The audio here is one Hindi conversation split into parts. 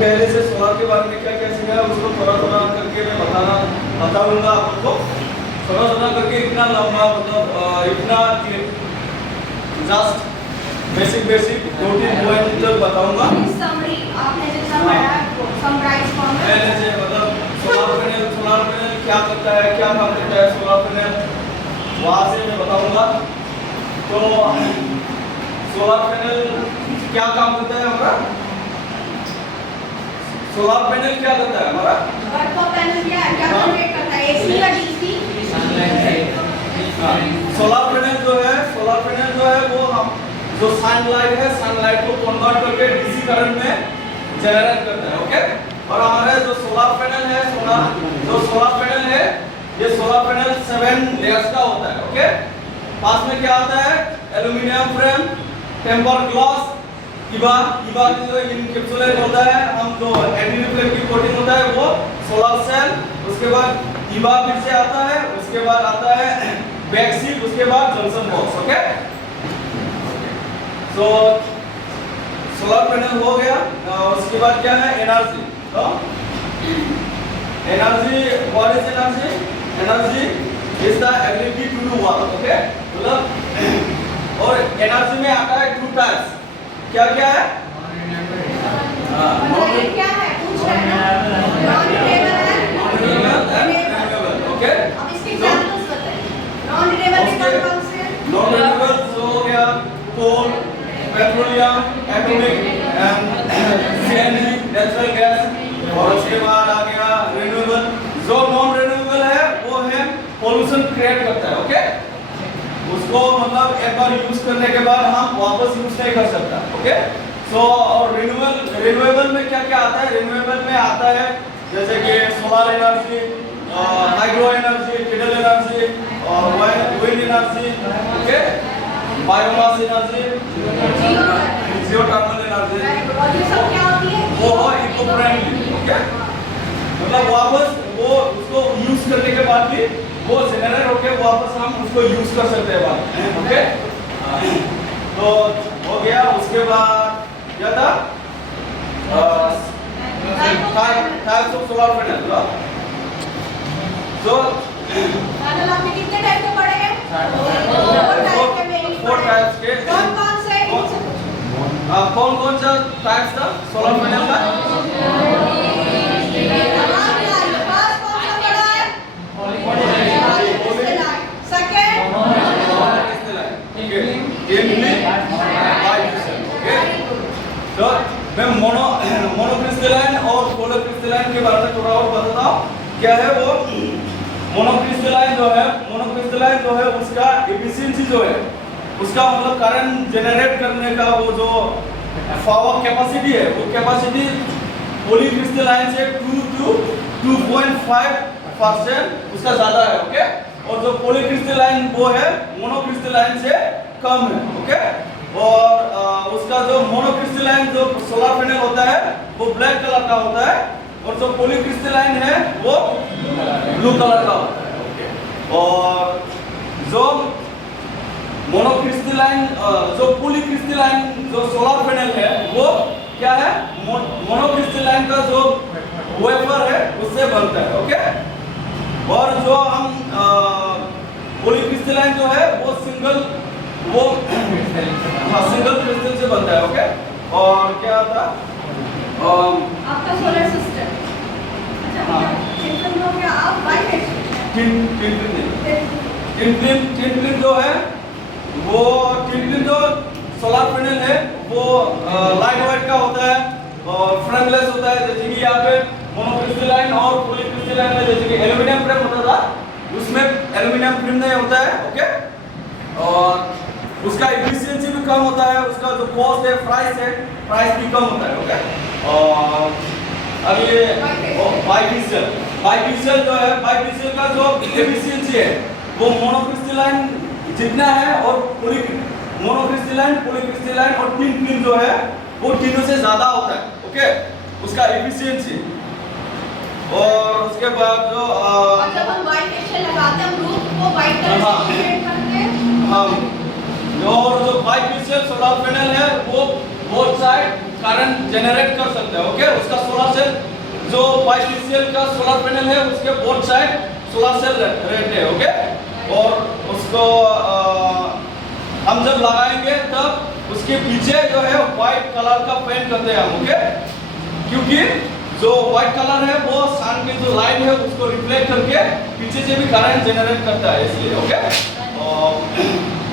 पहले से सोलर के बारे में क्या क्या सीखा है उसको थोड़ा थोड़ा करके मैं बताऊंगा आपको। थोड़ा थोड़ा करके इतना लंबा मतलब इतना जस्ट बेसिक 2-3 पॉइंट तक बताऊंगा। समरी आपने जितना पढ़ा है वो समराइज फॉर्म में पहले से मतलब सोलर पैनल क्या करता है, क्या काम करता है सोलर पैनल, वहाँ से मैं बताऊंगा। तो सोलर पैनल क्या काम करता है हमारा, सोलर पैनल क्या करता है हमारा, पैनल क्या है, क्या जनरेट करता है, एसी या डीसी? सोलर पैनल जो है वो हम जो सनलाइट है, सनलाइट को कन्वर्ट करके डीसी करंट में जनरेट करता है। ओके, और हमारे जो सोलर पैनल है, ये सोलर पैनल 7 लेयर्स का होता है। ओके, पास में क्या आता है, एल्युमिनियम फ्रेम, टेम्पर ग्लास, इबा जो इनकैप्सुलेट होता है, हम जो एंटी रिफ्लेक्टिव कोटिंग होता है वो सोलर सेल, उसके बाद इबा फिर से आता है, उसके बाद आता है बैकशीट, उसके बाद जंक्शन बॉक्स। ओके, तो सोलर पैनल हो गया। उसके बाद क्या है, एनर्जी। तो energy, what is energy? Energy is the ability to do work. Okay, मतलब और एनर्जी में आता है 2 टाइप्स। क्या क्या है? क्या है पूछ रहे हैं, नॉन रिन्यूएबल है, रिन्यूएबल। ओके, अब इसके एग्जांपल्स बताइए। नॉन रिन्यूएबल कौन से हैं? नॉन रिन्यूएबल हो गया coal, petroleum, atomic and CNG, natural gas. और उसके बाद आ गया रिन्यूएबल। जो नॉन रिन्यूएबल है वो है पोल्यूशन क्रिएट करता है। ओके, उसको मतलब एक बार यूज करने के बाद हम वापस यूज नहीं कर सकता। ओके, सो और रिन्यूएबल में क्या क्या आता है? रिन्यूएबल में आता है जैसे कि solar energy, hydro energy, tidal energy, wind energy, okay, biomass energy, geothermal energy. और ये सब क्या होती है? वो इको फ्रेंडली। ओके, मतलब वापस वो उसको यूज करने के बाद भी वो जनरेट होके वापस हम उसको यूज कर सकते हैं बाद। ओके, तो हो गया। उसके बाद क्या था, टाइप्स ऑफ सोलर पैनल। तो पैनल आपने कितने टाइप के पढ़े हैं? 4 टाइप्स के। कौन से? कौन सा टाइप्स था सोलर पैनल का? तो मैं मोनोक्रिस्टलाइन और पॉलीक्रिस्टलाइन के बारे में थोड़ा और बताता हूँ। क्या है वो मोनोक्रिस्टलाइन जो है उसका एफिशिएंसी जो है, उसका मतलब करंट जनरेट करने का वो जो पावर कैपेसिटी है, वो कैपेसिटी पॉलीक्रिस्टलाइन से 2.5% उसका ज्यादा है। ओके, और जो पॉलीक्रिस्टलाइन वो है मोनोक्रिस्टलाइन से कम है। ओके, और उसका जो मोनोक्रिस्टलाइन जो सोलर पैनल होता है वो ब्लैक कलर का होता है, और जो पॉलीक्रिस्टलाइन है वो ब्लू कलर का होता है। ओके, और जो मोनोक्रिस्टलाइन जो पॉलीक्रिस्टलाइन जो सोलर पैनल है वो क्या है, मोनोक्रिस्टलाइन का जो वेफर है उससे बनता है। ओके, और जो हम पॉलीक्रिस्टलाइन जो है वो सिंगल क्रिस्टल से बनता है। ओके, और क्या था आपका सोलर सिस्टम। अच्छा, सिस्टम हो गया। आप टिन जो है वो जो सोलर पैनल है वो लाइट वेट का होता है और फ्रेमलेस होता है। जैसे कि यहाँ पे मोनोक्रिस्टलाइन और पॉलीक्रिस्टलाइन में जैसे कि एल्युमिनियम फ्रेम होता था, उसमें एल्युमिनियम फ्रेम नहीं होता है। ओके, और उसका एफिशिएंसी भी कम होता है, उसका जो कॉस्ट है, प्राइस भी कम होता है। ओके, और अब ये बाइक्रिस्टल जो है, बाइक्रिस्टल का जो एफिशिएंसी है वो मोनोक्रिस्टलाइन जितना है और मोनोक्रिस्टलाइन, पॉलीक्रिस्टलाइन और टिन जो है वो तीनों से ज्यादा होता है। ओके, उसका एफिशिएंसी। और उसके बाद जो जब हम बाइक्रिस्टल लगाते हैं रूफ को वाइट कलर से पेंट करते हैं। और जो बाइक्रिस्टल सोलर पैनल है वो बोथ साइड करंट जनरेट कर सकता है। ओके, उसका सोलर सेल जो बाइफेशियल का सोलर पैनल है उसके बोथ साइड सोलर सेल रहते हैं। ओके, और उसको हम जब लगाएंगे तब उसके पीछे जो है व्हाइट कलर का पेंट करते हैं हम। ओके, क्योंकि जो व्हाइट कलर है वो सन की जो लाइट है उसको रिफ्लेक्ट करके पीछे से भी करंट जनरेट करता है, इसलिए। ओके, और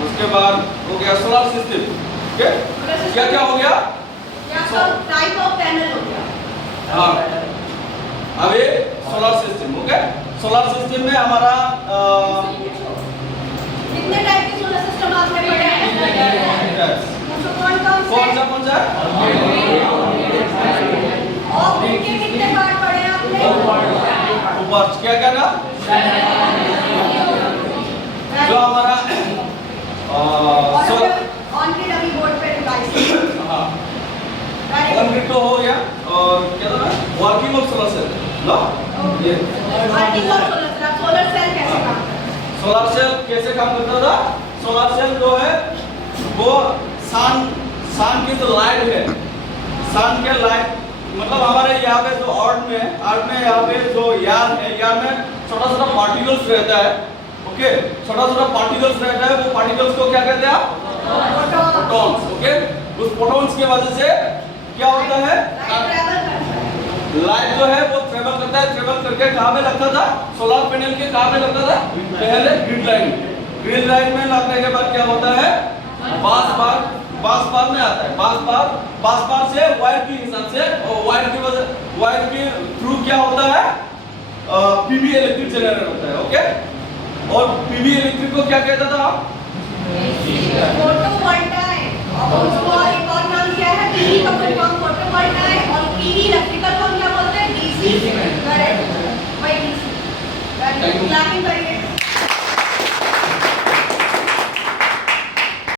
उसके बाद हो गया सोलर सिस्टम। ओके, क्या क्या हो गया? टाइप ऑफ पैनल हो गया। हाँ, अब ये solar system. Okay, solar system में हमारा कितने टाइप के सोलर सिस्टम आपने पढ़े हैं? कौन सा और उनके कितने पार्ट पढ़े हैं आपने? ऊपर क्या क्या था? जो हमारा ऑन ग्रिड अभी बोर्ड पे डिवाइस। हाँ, ऑन ग्रिड तो हो गया। और क्या था? Working of solar cell. लो ये वर्किंग ऑफ सोलर सेल कैसे काम करता है? सोलर सेल कैसे काम करता था? सोलर सेल जो है वो सन की जो लाइट है, सन के लाइट मतलब हमारे यहाँ पे जो अर्थ में यहाँ पे जो यार है, यार में छोटा छोटा पार्टिकल्स रहता है। ओके, छोटा छोटा पार्टिकल्स रहता है, वो पार्टिकल्स को क्या कहते हैं? फोटॉन्स। ओके, उस फोटॉन्स की वजह से क्या होता है? लाइट जो है वो ट्रेवल करता है। ट्रेवल करके कहाँ पे लगता था? सोलर पैनल के कहाँ पे लगता था? पहले ग्रिड लाइन। ग्रिड लाइन में लगने के बाद क्या होता है? बास बार में आता है। बास बार से वायर की हिसाब से, और वायर के थ्रू क्या होता है? पीवी इलेक्ट्रिक जनरेट होता है। ओके, और पीवी इलेक्ट्रिक को क्या कहता था आप? फोटोवोल्टाइक। और उसका एक और नाम क्या है? पीवी का फुल फॉर्म फोटोवोल्टाइक। और पीवी इलेक्ट्रिकल को हम क्या बोलते हैं? DC current. वही डीसी। क्लैपिंग करेंगे